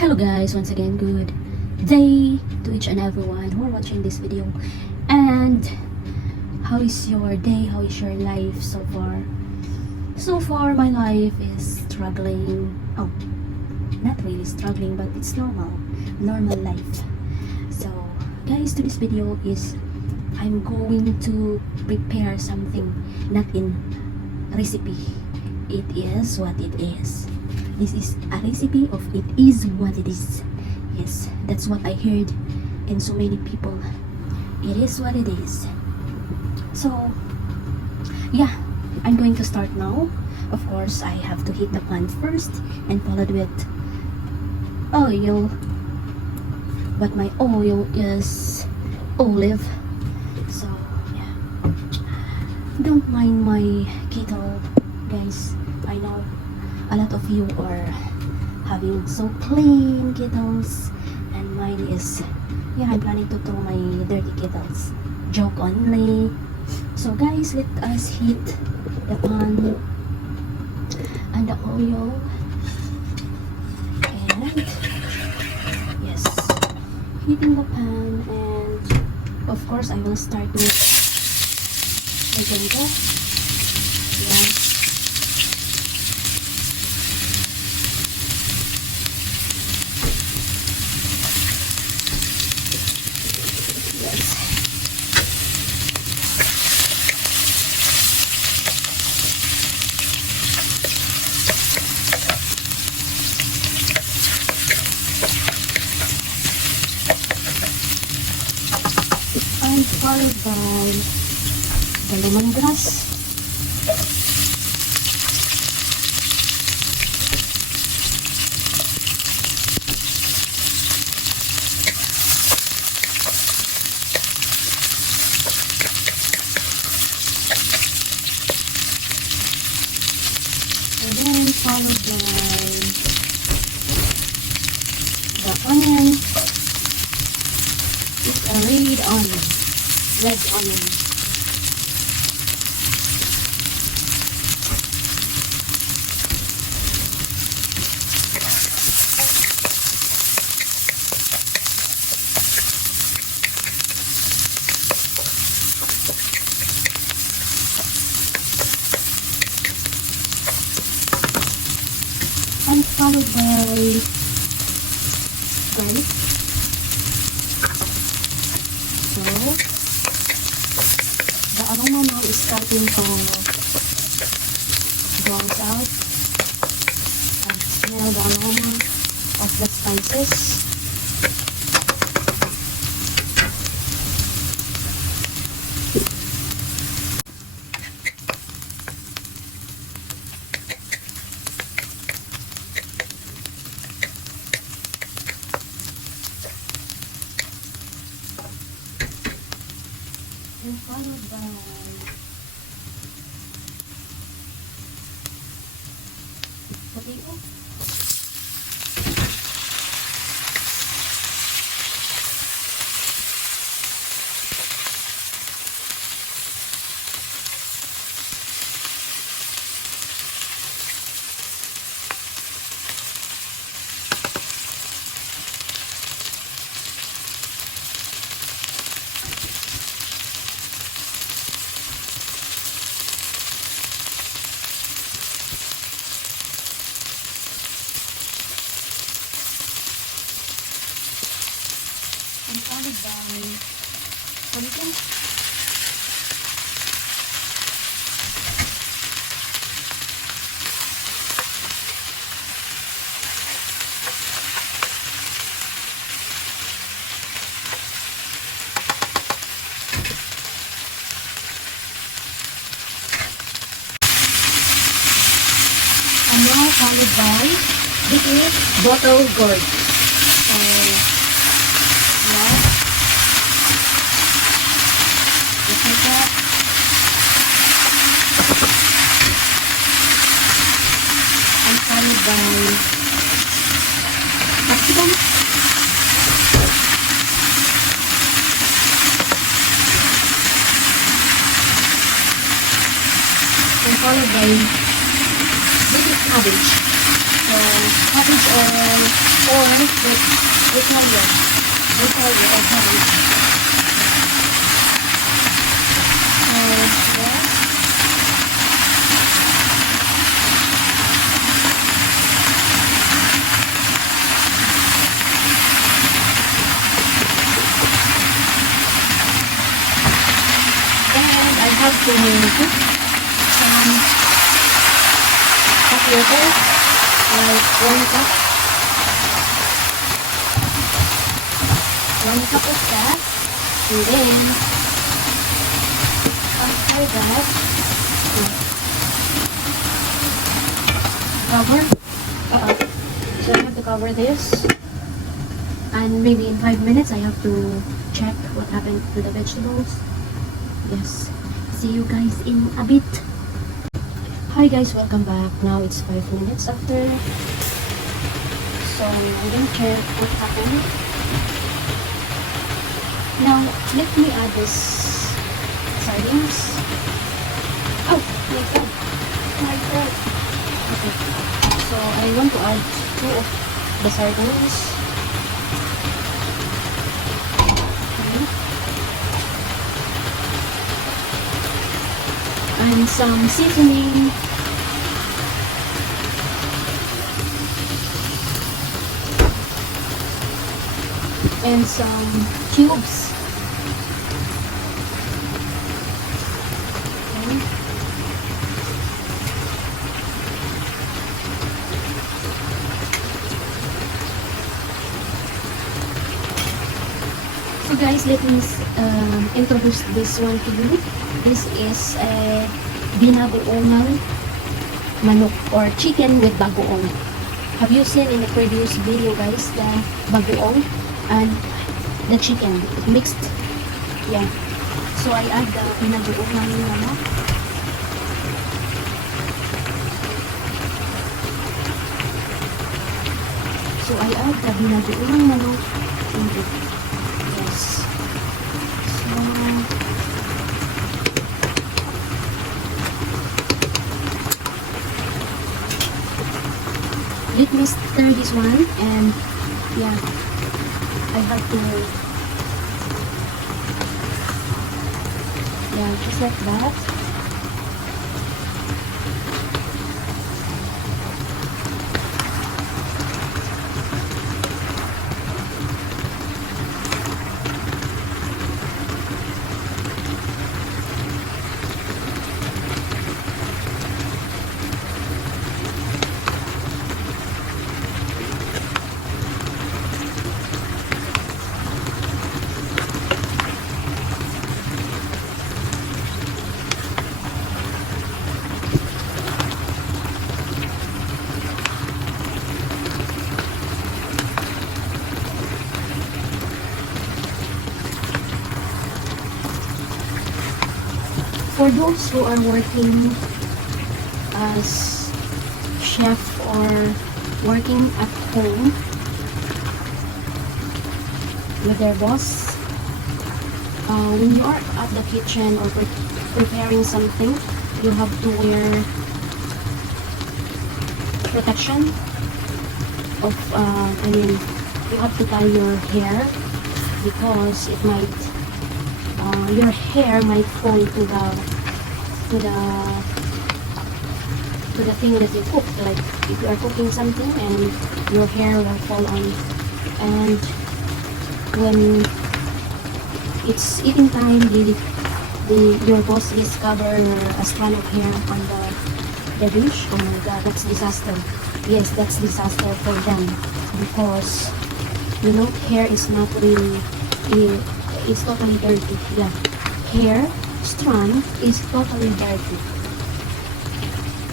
Hello guys, once again, good day to each and everyone who are watching this video. And how is your day? How is your life so far? So far, my life is struggling. Oh, not really struggling, but it's normal life. So guys, today's video is I'm going to prepare something, not in recipe. It is what it is. This is a recipe of it is what it is. Yes, that's what I heard in so many people. It is what it is. So, yeah, I'm going to start now. Of course, I have to heat the pan first and followed with oil. But my oil is olive. So, yeah. Don't mind my kettle, guys. I know a lot of you are having so clean kettles, and mine is, yeah, I'm planning to throw my dirty kettles. Joke only. So guys, let us heat the pan and the oil, and yes, heating the pan, and of course I will start with the ganito. Yeah. And followed by the lemongrass, and then followed by the onion. It's a red onion. And followed by garlic. So, the aroma now is starting to bounce out. I smell the aroma of the spices. And followed by potato. And followed by pumpkin. And now followed by this is bottle gourd. So, yeah. Just like that. And followed by capsicum. And followed by this is cabbage. So, cabbage or repolyo. Repolyo or cabbage. So, yes. And I have to cook some hot water, like 1 cup. 1 cup of that. And then, after that, cover. So I have to cover this. And maybe in 5 minutes, I have to check what happened to the vegetables. Yes. See you guys in a bit. Hi guys, welcome back. Now it's 5 minutes after. So I'm gonna check what happened. Now let me add this sardines. Oh my god. My god. Okay. So I want to add 2 of the sardines. And some seasoning. And some cubes. Okay. So guys, let me introduce this one to you. This is a Binagoongang manok or chicken with bagoong. Have you seen in the previous video guys the bagoong and the chicken mixed? Yeah. So I add the Binagoongang manok. So I add the Binagoongang manok into yes. So let me stir this one, and yeah, I have to, yeah, just like that. For those who are working as chef or working at home with their boss, when you are at the kitchen or preparing something, you have to wear protection of, I mean, you have to tie your hair because it might your hair might fall to the thing that you cook. Like if you are cooking something and your hair will fall on, and when it's eating time, your boss discover a strand of hair on the dish. Oh my god, that's disaster. Yes, that's disaster for them, because you know hair is not really it's totally dirty. Yeah, hair strand is totally dirty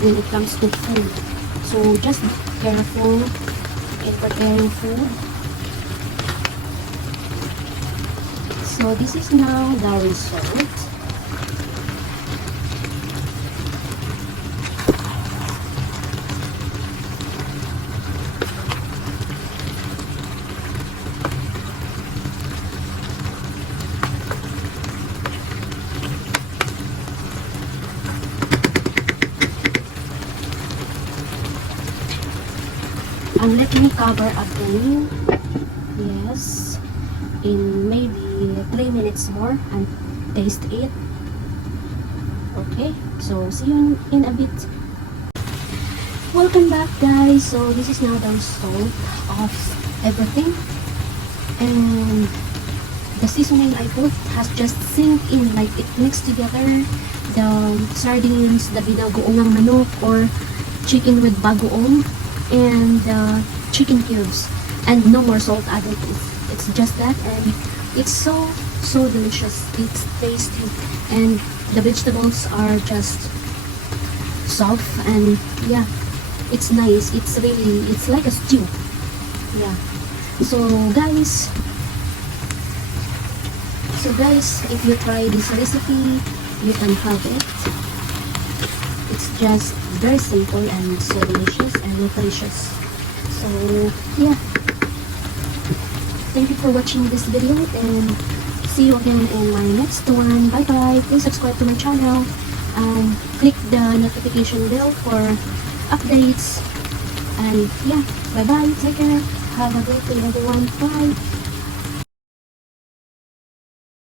when it comes to food. So just be careful in preparing food. So this is now the result. And let me cover again. Yes. In maybe 3 minutes more and taste it. Okay, so see you in a bit. Welcome back, guys. So this is now the result of everything, and the seasoning I put has just sink in, like it mixed together. The sardines, the binagoongang manok or chicken with bagoong, and the chicken cubes, and no more salt added. It's just that, and it's so delicious. It's tasty, and the vegetables are just soft, and yeah, it's nice. It's like a stew. Yeah. So guys, if you try this recipe, you can have it. It's just very simple and so delicious and nutritious. So yeah, thank you for watching this video, and see you again in my next one. Bye bye. Please subscribe to my channel and click the notification bell for updates. And yeah, bye bye. Take care. Have a great day, everyone. Bye.